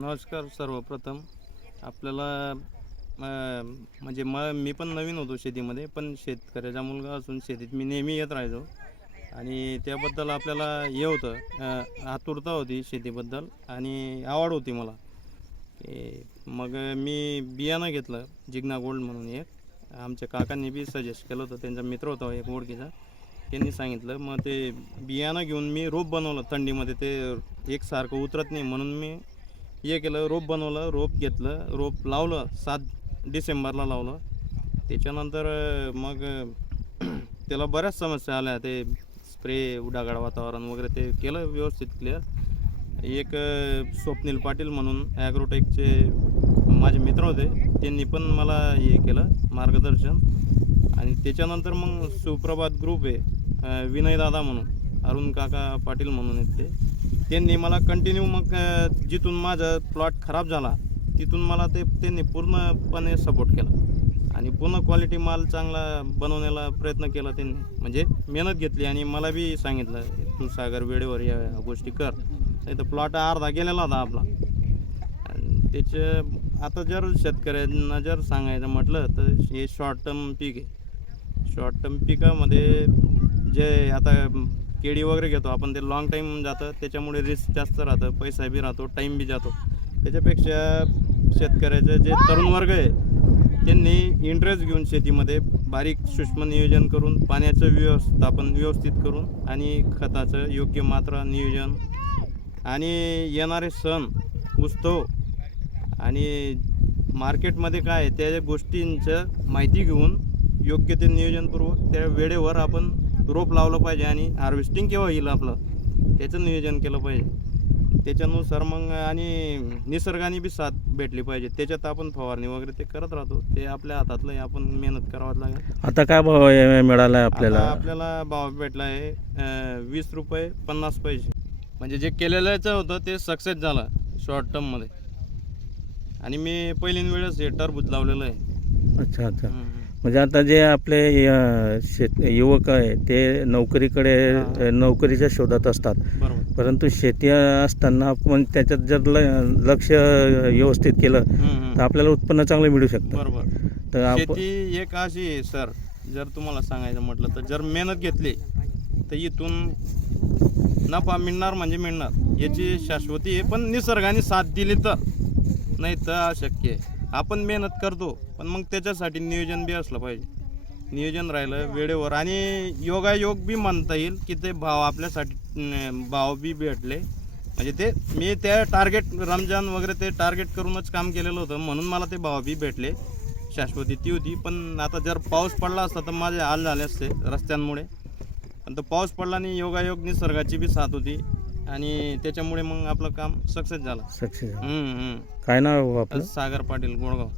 नमस्कार. सर्वप्रथम आपल्याला म्हणजे मी पण नवीन होतो शेतीमध्ये, पण शेतकऱ्याचा मुलगा असून शेतीत मी नेहमी येत राहायचो आणि त्याबद्दल आपल्याला हे होतं, आतुरता होती शेतीबद्दल आणि आवड होती मला. मग मी बियाणं घेतलं जिग्ना गोल्ड म्हणून एक. आमच्या काकांनी बी सजेस्ट केलं होतं, त्यांचा मित्र होता एक ओळखीचा, त्यांनी सांगितलं. मग ते बियाणं घेऊन मी रोप बनवलं. थंडीमध्ये ते एकसारखं उतरत नाही म्हणून मी हे केलं, रोप बनवलं, रोप घेतलं, रोप लावलं. 7 डिसेंबरला लावलं. त्याच्यानंतर मग त्याला बऱ्याच समस्या आल्या. ते स्प्रे, ढगाळ वातावरण वगैरे ते केलं व्यवस्थित क्लिअर. एक स्वप्नील पाटील म्हणून ॲग्रोटेकचे माझे मित्र होते, त्यांनी पण मला हे केलं मार्गदर्शन. आणि त्याच्यानंतर मग सुप्रभात ग्रुप आहे, विनय दादा म्हणून, अरुण काका पाटील म्हणून आहेत ते, त्यांनी मला कंटिन्यू मग जिथून माझा प्लॉट खराब झाला तिथून मला त्यांनी पूर्णपणे सपोर्ट केला आणि पूर्ण क्वालिटी माल चांगला बनवण्याला प्रयत्न केला त्यांनी. म्हणजे मेहनत घेतली आणि मला बी सांगितलं, तू सागर वेळेवर या गोष्टी कर, नाही तर प्लॉट अर्धा गेलेला होता आपला. त्याचं आता जर शेतकऱ्यांना जर सांगायचं म्हटलं तर हे शॉर्ट टर्म पीक आहे. शॉर्ट टर्म पिकामध्ये जे आता केळी वगैरे घेतो आपण, ते लॉंग टाईम जातं, त्याच्यामुळे रिस्क जास्त राहतं, पैसा बी राहतो, टाईम बी जातो. त्याच्यापेक्षा शेतकऱ्याचे जे तरुण वर्ग आहे त्यांनी इंटरेस्ट घेऊन शेतीमध्ये बारीक सूक्ष्म नियोजन करून, पाण्याचं व्यवस्थापन व्यवस्थित करून आणि खताचं योग्य मात्रा नियोजन आणि येणारे सण उत्सव आणि मार्केटमध्ये काय आहे त्या गोष्टींचं माहिती घेऊन योग्य ते नियोजनपूर्वक त्या वेळेवर आपण रोप लावलं पाहिजे आणि हार्वेस्टिंग केव्हा येईल आपलं त्याचं नियोजन केलं पाहिजे. त्याच्यानुसार मग आणि निसर्गाने बी साथ भेटली पाहिजे. त्याच्यात आपण फवारणी वगैरे ते करत राहतो, ते आपल्या हातातलं आहे, आपण मेहनत करावं लागेल. आता काय भाव मिळाला आहे आपल्याला भाव भेटला आहे 20 रुपये 50 पैसे. म्हणजे जे केलेल्याचं होतं ते सक्सेस झालं शॉर्ट टर्ममध्ये. आणि मी पहिलीन वेळेस हे टरबूज लावलेलं आहे. अच्छा. म्हणजे आता जे आपले युवक आहे ते नोकरीच्या शोधात असतात, बरोबर. परंतु शेती असताना आपण त्याच्यात जर लक्ष व्यवस्थित केलं तर आपल्याला उत्पन्न चांगलं मिळू शकतं. बरोबर. तर शेती एक अशी आहे सर, जर तुम्हाला सांगायचं म्हटलं तर जर मेहनत घेतली तर इथून नफा मिळणार म्हणजे मिळणार, याची शाश्वती आहे. पण निसर्गाने साथ दिली तर, नाही तर अशक्य आहे. आपण मेहनत करतो पण मग त्याच्यासाठी नियोजन बी असलं पाहिजे. नियोजन राहिलं वेळेवर आणि योगायोग बी म्हणता येईल की ते भाव आपल्यासाठी भाव बी भेटले. म्हणजे ते मी त्या टार्गेट रमजान वगैरे ते टार्गेट करूनच काम केलेलं होतं, म्हणून मला ते भाव बी भेटले. शाश्वती ती होती. पण आता जर पाऊस पडला असता तर माझे हाल झाले असते रस्त्यांमुळे. पण तो पाऊस पडला आणि योगायोग निसर्गाची बी साथ होती आणि त्याच्यामुळे मग आपलं काम सक्सेस झालं. काय नाव आपलं? सागर पाटील, गोळगाव.